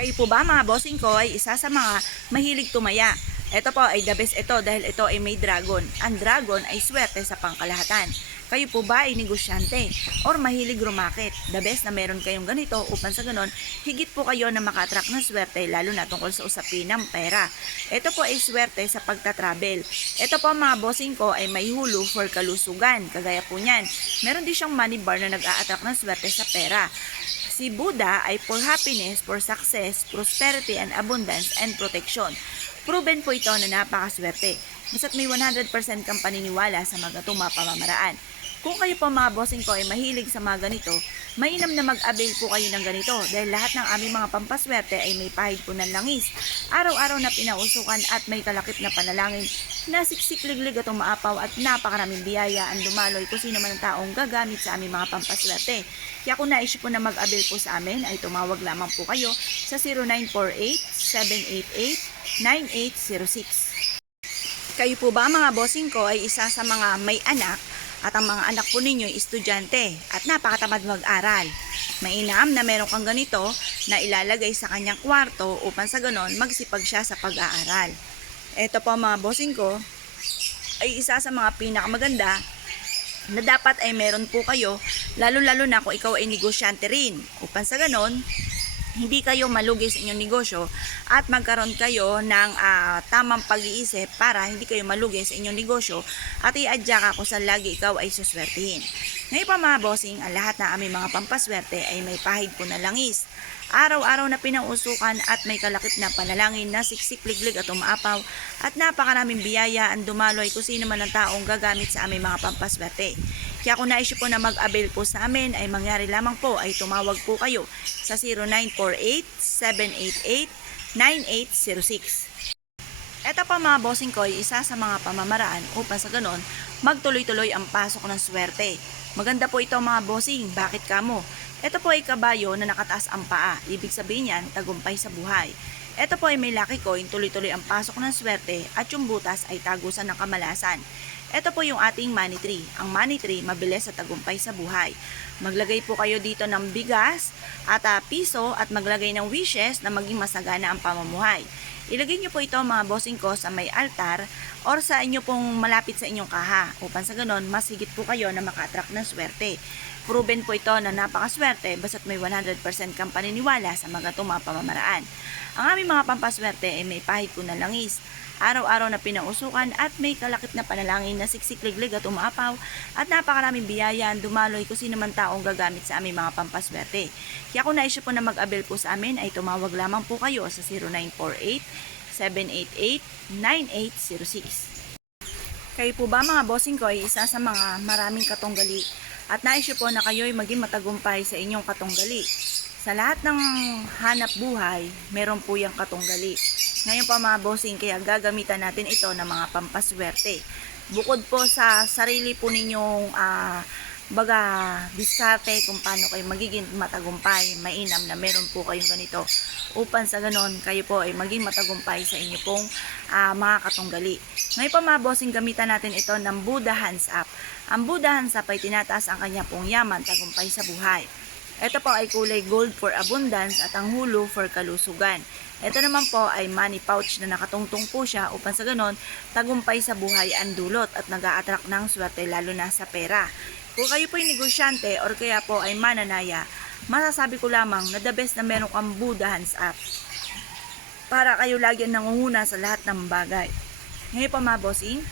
Kayo po ba mga bossing ko ay isa sa mga mahilig tumaya? Ito po ay the best ito dahil ito ay may dragon. Ang dragon ay swerte sa pangkalahatan. Kayo po ba ay negosyante or mahilig rumakit? The best na meron kayong ganito upang sa ganon, higit po kayo na maka-attract ng swerte lalo na tungkol sa usapin ng pera. Ito po ay swerte sa pagta-travel. Ito po mga bossing ko ay may hulu for kalusugan. Kagaya po niyan, meron din siyang money bar na nag-a-attract ng swerte sa pera. Si Buddha ay for happiness, for success, prosperity and abundance and protection. Proven po ito na napakaswerte. Basta't may 100% kang paniniwala sa mga itong pamamaraan. Kung kayo po mga bossing ko ay mahilig sa mga ganito, mainam na mag-avail po kayo ng ganito dahil lahat ng aming mga pampaswerte ay may pahid po ng langis. Araw-araw na pinausukan at may kalakip na panalangin na siksik-liglig at umaapaw at napakaraming biyaya ang dumaloy kung sino man ang taong gagamit sa aming mga pampaswerte. Kaya kung naisip po na mag-avail po sa amin ay tumawag lamang po kayo sa 0948-788-9806. Kayo po ba mga bossing ko ay isa sa mga may anak at ang mga anak po ninyo ay estudyante at napakatamad mag-aral? Mainam na meron kang ganito na ilalagay sa kanyang kwarto upang sa ganon magsipag siya sa pag-aaral. Ito po mga bossing ko ay isa sa mga pinakamaganda na dapat ay meron po kayo lalo-lalo na kung ikaw ay negosyante rin upang sa ganon hindi kayo malugi sa inyong negosyo at magkaroon kayo ng tamang pag-iisip para hindi kayo malugi sa inyong negosyo at i-adya ka kung saan lagi ikaw ay suswertihin. Ngayon pa mga bossing, ang lahat na aming mga pampaswerte ay may pahid po na langis. Araw-araw na pinausukan at may kalakip na panalangin na siksik-liglig at umaapaw at napakaraming biyaya ang dumaloy kung sino man ang taong gagamit sa aming mga pampaswerte. Kaya kung naisip po na mag-avail po sa amin ay mangyari lamang po ay tumawag po kayo sa 0948-788-9806. Ito pa mga bossing ko ay isa sa mga pamamaraan upang sa ganon magtuloy-tuloy ang pasok ng swerte. Maganda po ito mga bossing, bakit kamo? Ito po ay kabayo na nakataas ang paa, ibig sabihin yan tagumpay sa buhay. Ito po ay may lucky coin, tuloy-tuloy ang pasok ng swerte at yung butas ay tagusan ng kamalasan. Ito po yung ating money tree. Ang money tree, mabilis sa tagumpay sa buhay. Maglagay po kayo dito ng bigas at piso at maglagay ng wishes na maging masagana ang pamumuhay. Ilagay nyo po ito mga bossing ko sa may altar or sa inyo pong malapit sa inyong kaha upang sa ganon mas higit po kayo na maka-attract ng swerte. Proven po ito na napakaswerte basta't may 100% kang paniniwala sa mga itong mga pamamaraan. Ang aming mga pampaswerte ay may pahid po na langis. Araw-araw na pinausukan at may kalakip na panalangin na siksik-liglig at umaapaw at napakaraming biyaya ang dumaloy kung sino man taong gagamit sa aming mga pampaswerte. Kaya kung naisip po na mag-avail po sa amin ay tumawag lamang po kayo sa 0948-788-9806. Kayo po ba mga bossing ko ay isa sa mga maraming katunggali at naisip po na kayo ay maging matagumpay sa inyong katunggali? Sa lahat ng hanap buhay, meron po yung katunggali. Ngayon pa mga bossing, kaya gagamitan natin ito ng mga pampaswerte. Bukod po sa sarili po ninyong diskarte kung paano kayo magiging matagumpay, mainam na meron po kayong ganito. Upang sa ganon, kayo po ay maging matagumpay sa inyo pong mga katunggali. Ngayon pa mga bossing, gamitan natin ito ng Buddha Hands Up. Ang Buddha Hands Up ay tinataas ang kanya pong yaman, tagumpay sa buhay. Ito po ay kulay gold for abundance at ang hulu for kalusugan. Ito naman po ay money pouch na nakatungtong po siya upang sa ganon, tagumpay sa buhay ang dulot at nag-a-attract ng swerte lalo na sa pera. Kung kayo po ay negosyante or kaya po ay mananaya, masasabi ko lamang na the best na meron kang Buddha Hands Up para kayo lagi nangunguna sa lahat ng bagay. Ngayon po mga bossing,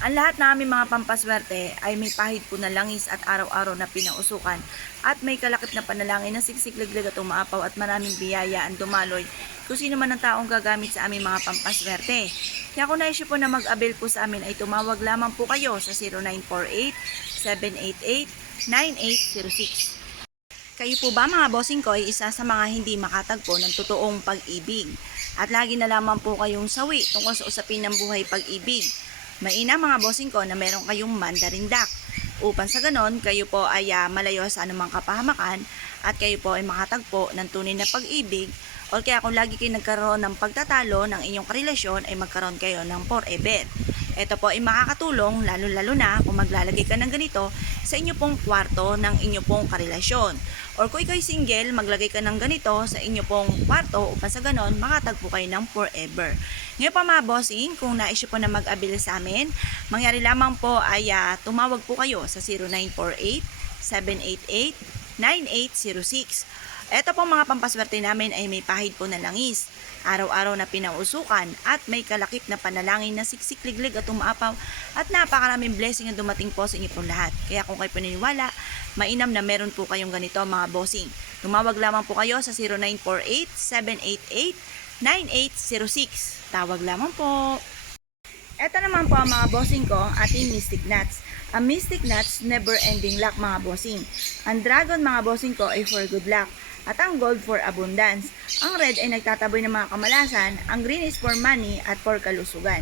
ang lahat na aming mga pampaswerte ay may pahid po na langis at araw-araw na pinausukan at may kalakip na panalangin na siksik-liglig at umaapaw at maraming biyaya ang dumaloy kung sino man ang taong gagamit sa aming mga pampaswerte. Kaya kung naisip po na mag-avail po sa amin ay tumawag lamang po kayo sa 0948-788-9806. Kayo po ba mga bossing ko ay isa sa mga hindi makatagpo ng totoong pag-ibig at lagi na lamang po kayong sawi tungkol sa usapin ng buhay pag-ibig? Mainam mga bossing ko na meron kayong Mandarin Duck upang sa ganon kayo po ay malayo sa anumang kapahamakan at kayo po ay makatagpo ng tunay na pag-ibig o kaya kung lagi kayo nagkaroon ng pagtatalo ng inyong karelasyon ay magkaroon kayo ng forever. Ito po ay makakatulong lalo-lalo na kung maglalagay ka ng ganito sa inyo pong kwarto ng inyo pong karelasyon. Or kung ikaw'y single, maglagay ka ng ganito sa inyo pong kwarto upang sa ganon, makatagpo kayo ng forever. Ngayon pa mga bossing, kung nais nyo po na mag-abil sa amin, mangyari lamang po ay tumawag po kayo sa 0948-788-9806. Ito po mga pampaswerte namin ay may pahid po na langis, araw-araw na pinausukan at may kalakip na panalangin na siksik-liglig at umaapaw at napakaraming blessing ang dumating po sa inyo po lahat. Kaya kung kayo paniniwala, mainam na meron po kayong ganito mga bossing. Tumawag lamang po kayo sa 0948-788-9806. Tawag lamang po. Ito naman po ang mga bossing ko, ang ating Mystic Nuts. Ang Mystic Nuts, never ending luck mga bossing. Ang dragon mga bossing ko ay for good luck. At ang gold for abundance. Ang red ay nagtataboy ng mga kamalasan. Ang green is for money at for kalusugan.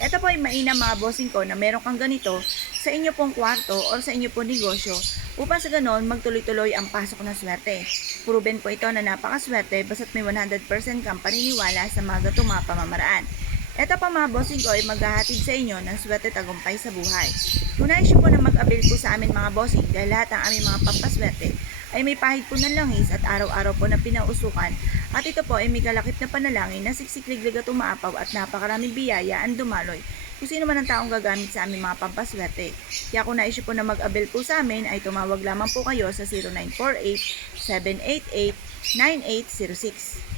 Ito po ay mainam mga bossing ko na meron kang ganito sa inyo pong kwarto or sa inyo pong negosyo upang sa ganon magtuloy-tuloy ang pasok ng swerte. Proven po ito na napakaswerte basta't may 100% kang paniniwala sa mga gatong mga pamamaraan. Ito pa mga bossing ko ay maghahatid sa inyo ng swerte tagumpay sa buhay. Kung nais po na mag-avail po sa amin mga bossing dahil lahat ng aming mga pampaswerte ay may pahid po ng langis at araw-araw po na pinausukan at ito po ay may kalakip na panalangin na siksik-liglig at umaapaw at napakaraming biyaya ang dumaloy kung sino man ang taong gagamit sa aming mga pampaswerte. Kaya kung nais po na mag-avail po sa amin ay tumawag lamang po kayo sa 0948-788-9806.